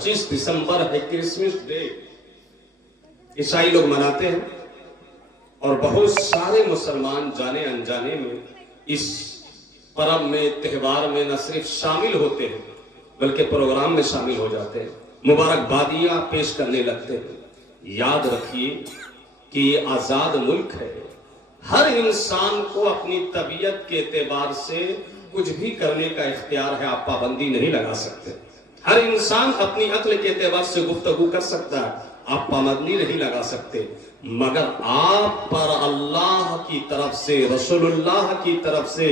25 दिसंबर है, Christmas day ईसाई लोग मनाते हैं और बहुत सारे मुसलमान जाने अनजाने में इस पर्व में, त्योहार में न सिर्फ शामिल होते हैं बल्कि प्रोग्राम में शामिल हो जाते हैं, मुबारकबादियां पेश करने लगते हैं। याद रखिए कि ये आजाद मुल्क है, हर इंसान को अपनी तबीयत के एतबार से कुछ भी करने का इख्तियार है, आप पाबंदी नहीं लगा सकते। हर इंसान अपनी अक्ल के एतबार से गुफ्तगू कर सकता है, आप पाबंदी नहीं लगा सकते, मगर आप पर अल्लाह की तरफ से, रसूलुल्लाह की तरफ से,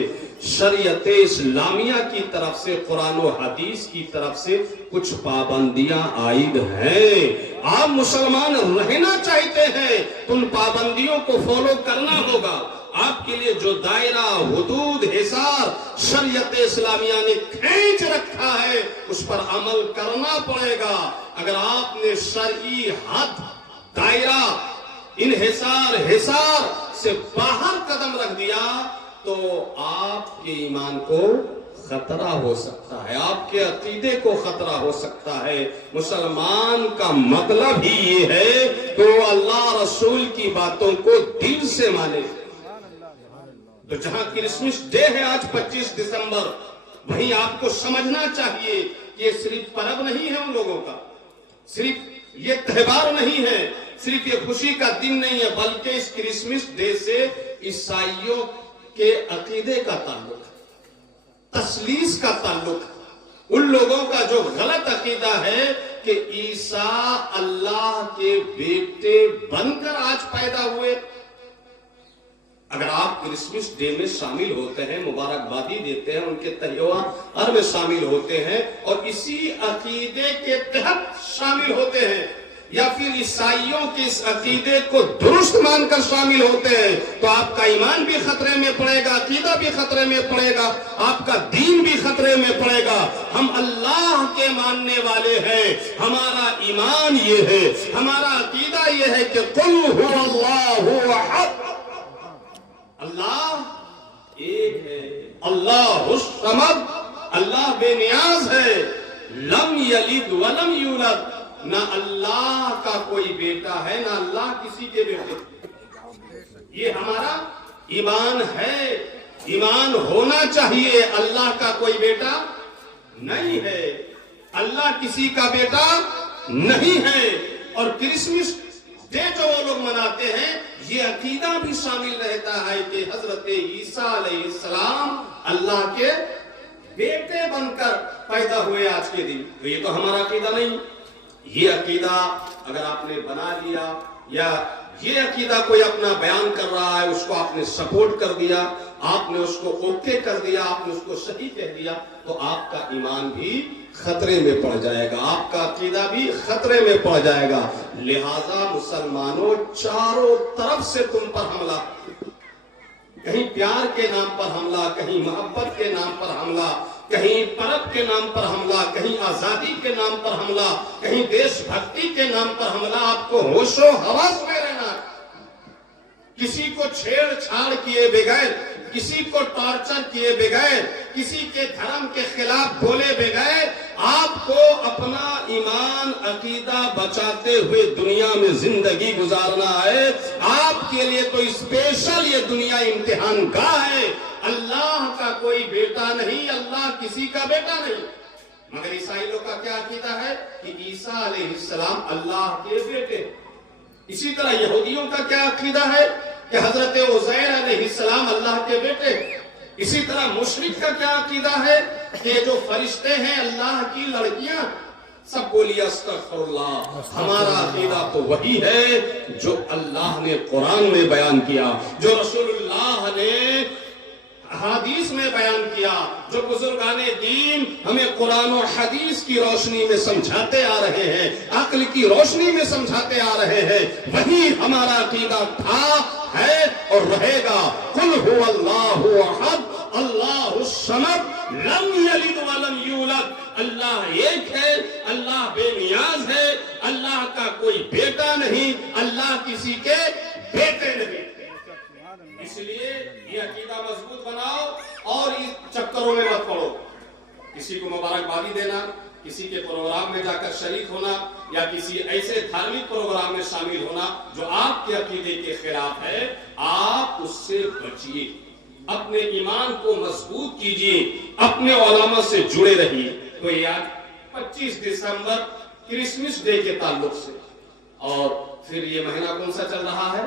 शरीयत इस्लामिया की तरफ से, कुरान और हदीस की तरफ से कुछ पाबंदियां आयद हैं। आप मुसलमान रहना चाहते हैं तो उन पाबंदियों को फॉलो करना होगा। आपके लिए जो दायरा, हुदूद, हिसार शरीयत इस्लामिया ने खींच रखा है उस पर अमल करना पड़ेगा। अगर आपने शरई हद, दायरा, हिसार से बाहर कदम रख दिया तो आपके ईमान को खतरा हो सकता है, आपके अकीदे को खतरा हो सकता है। मुसलमान का मतलब ही ये है कि वो अल्लाह रसूल की बातों को दिल से माने। तो जहां क्रिसमस डे है आज 25 दिसंबर, वहीं आपको समझना चाहिए कि ये सिर्फ पर्व नहीं है उन लोगों का, सिर्फ ये त्योहार नहीं है, सिर्फ ये खुशी का दिन नहीं है, बल्कि इस क्रिसमस डे से ईसाइयों के अकीदे का ताल्लुक, तस्लीस का ताल्लुक। उन लोगों का जो गलत अकीदा है कि ईसा अल्लाह के बेटे बनकर आज पैदा हुए। अगर आप क्रिसमस डे में शामिल होते हैं, मुबारकबादी देते हैं, उनके त्योहार में शामिल होते हैं और इसी अकीदे के तहत शामिल होते हैं या फिर ईसाइयों के इस अकीदे को दुरुस्त मानकर शामिल होते हैं तो आपका ईमान भी खतरे में पड़ेगा, अकीदा भी खतरे में पड़ेगा, आपका दीन भी खतरे में पड़ेगा। हम अल्लाह के मानने वाले हैं, हमारा ईमान ये है, हमारा अकीदा ये है कि कुल हुवल्लाहु अहद, अल्लाह एक है, अल्लाहुस समद, अल्लाह बेनियाज है, लम यलिद वलम यूलद, ना अल्लाह का कोई बेटा है ना अल्लाह किसी के बेटे। ये हमारा ईमान है, ईमान होना चाहिए। अल्लाह का कोई बेटा नहीं है, अल्लाह किसी का बेटा नहीं है। और क्रिसमस डे जो वो लोग मनाते हैं ये अकीदा भी शामिल रहता है कि हजरत ईसा अलैहिस्सलाम अल्लाह के बेटे बनकर पैदा हुए आज के दिन। तो ये तो हमारा अकीदा नहीं। ये अकीदा अगर आपने बना लिया या ये अकीदा कोई अपना बयान कर रहा है, उसको आपने सपोर्ट कर दिया, आपने उसको ओके कर दिया, आपने उसको सही कह दिया, तो आपका ईमान भी खतरे में पड़ जाएगा, आपका अकीदा भी खतरे में पड़ जाएगा। लिहाजा मुसलमानों, चारों तरफ से तुम पर हमला, कहीं प्यार के नाम पर हमला, कहीं मोहब्बत के नाम पर हमला, कहीं पर्व के नाम पर हमला, कहीं आजादी के नाम पर हमला, कहीं देशभक्ति के नाम पर हमला। आपको होशो हवास में रहना, किसी को छेड़छाड़ किए बगैर, किसी को टॉर्चर किए बगैर, किसी के धर्म के खिलाफ बोले बगैर आपको अपना ईमान, अकीदा बचाते हुए दुनिया में जिंदगी गुजारना है। आपके लिए तो स्पेशल ये दुनिया इम्तिहान का है। अल्लाह का कोई बेटा नहीं, अल्लाह किसी का बेटा नहीं। मगर ईसाई लोग का क्या अकीदा है कि ईसा अलैहिस्सलाम अल्लाह के बेटे। इसी तरह यहूदियों का क्या अकीदा है कि हजरत उज़ैर अलैहिस्सलाम अल्लाह के बेटे। इसी तरह मुशरिक का क्या अकीदा है कि जो फरिश्ते हैं अल्लाह की लड़कियां। सब बोलिए अस्तगफिरुल्लाह। हमारा अकीदा तो वही है जो अल्लाह ने कुरान में बयान किया, जो रसूलुल्लाह ने हदीस में बयान किया, जो बुजुर्गाने दीन हमें कुरान और हदीस की रोशनी में समझाते आ रहे हैं, अक्ल की रोशनी में समझाते आ रहे हैं, वही हमारा अकीदा था, है और रहेगा। कुल हुवल्लाहु अहद, अल्लाहुस समद, लम यलिद वलम यूलद। अल्लाह एक है, अल्लाह बेनियाज है, अल्लाह का कोई बेटा नहीं, अल्लाह किसी के बेटे नहीं। इसलिए ये अकीदा मजबूत बनाओ और इस चक्करों में मत पड़ो। किसी को मुबारकबादी देना, کسی کے پروگرام میں جا کر شریک ہونا یا کسی ایسے دھارمک پروگرام میں شامل ہونا جو آپ کے عقیدے کے خلاف ہے، آپ اس سے بچیے، اپنے ایمان کو مضبوط کیجیے، اپنے علماء سے جڑے رہیے۔ تو یاد 25 دسمبر کرسمس ڈے کے تعلق سے، اور پھر یہ مہینہ کون سا چل رہا ہے؟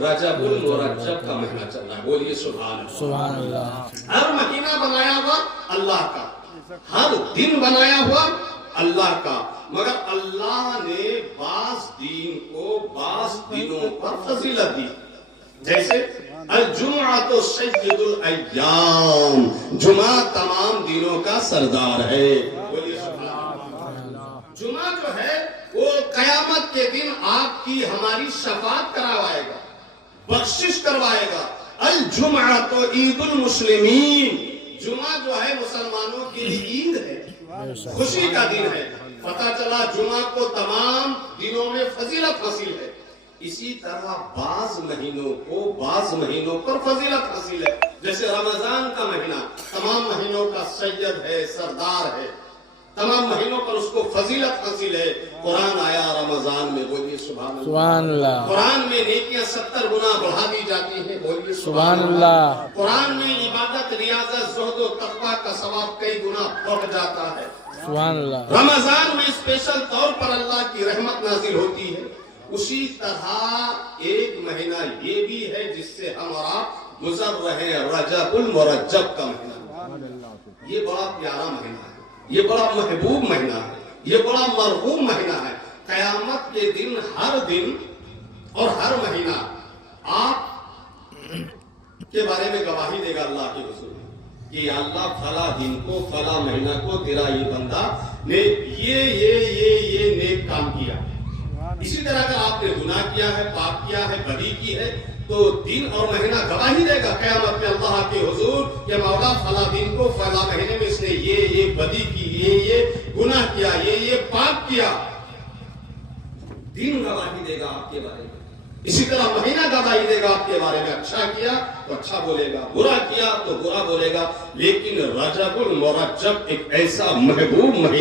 رجب المرجب کا مہینہ چل رہا ہے۔ بولیے سبحان اللہ۔ ہر مہینہ بنایا ہوا اللہ کا، ہر دن بنایا ہوا اللہ کا، مگر اللہ نے بعض دین کو بعض دنوں پر فضیلت دی، جیسے الجمعہ سید الایام، جمعہ تمام دنوں کا سردار ہے۔ بولیے سبحان اللہ۔ جمعہ جو ہے وہ قیامت کے دن آپ کی ہماری شفاعت کروائے گا، بخشش کروائے گا۔ الجمعہ تو عید المسلمین، جمعہ جو ہے مسلمانوں کے لیے عید ہے، خوشی کا دن ہے۔ پتہ چلا جمعہ کو تمام دنوں میں فضیلت حاصل ہے۔ اسی طرح بعض مہینوں کو بعض مہینوں پر فضیلت حاصل ہے، جیسے رمضان کا مہینہ تمام مہینوں کا سید ہے، سردار ہے، تمام مہینوں پر اس کو فضیلت حاصل ہے۔ قرآن آیا رمضان میں، بولیے سبحان اللہ۔ قرآن میں نیکیاں 70 گنا بڑھا دی جاتی ہیں، بولیے سبحان اللہ۔ قرآن میں عبادت، ریاضت، زہد و تقویٰ کا ثواب کئی گنا بڑھ جاتا ہے، سبحان اللہ۔ رمضان میں اسپیشل طور پر اللہ کی رحمت نازل ہوتی ہے۔ اسی طرح ایک مہینہ یہ بھی ہے جس سے ہم اور آپ گزر رہے ہیں، رجب المرجب کا مہینہ۔ یہ بڑا پیارا مہینہ ہے، یہ بڑا محبوب مہینہ ہے، یہ بڑا مرغوب مہینہ ہے۔ قیامت کے دن ہر دن اور ہر مہینہ آپ کے بارے میں گواہی دے گا اللہ کے حضور کہ اللہ فلاں دن کو فلاں مہینہ کو تیرا یہ بندہ نے یہ نیک کام کیا۔ اسی طرح اگر آپ نے گناہ کیا ہے، پاپ کیا ہے، بدی کی ہے، تو دن اور مہینہ گواہی دے گا قیامت میں اللہ کے حضور کہ مولا فلاں دن کو فلاں مہینے میں اس نے یہ بدی کی، یہ گناہ کیا، یہ پاپ کیا۔ دن گواہی دے گا آپ کے بارے میں، اسی طرح مہینہ گواہی دے گا آپ کے بارے میں۔ اچھا کیا تو اچھا بولے گا، برا کیا تو برا بولے گا، لیکن رجب المرجب ایک ایسا محبوب مہینہ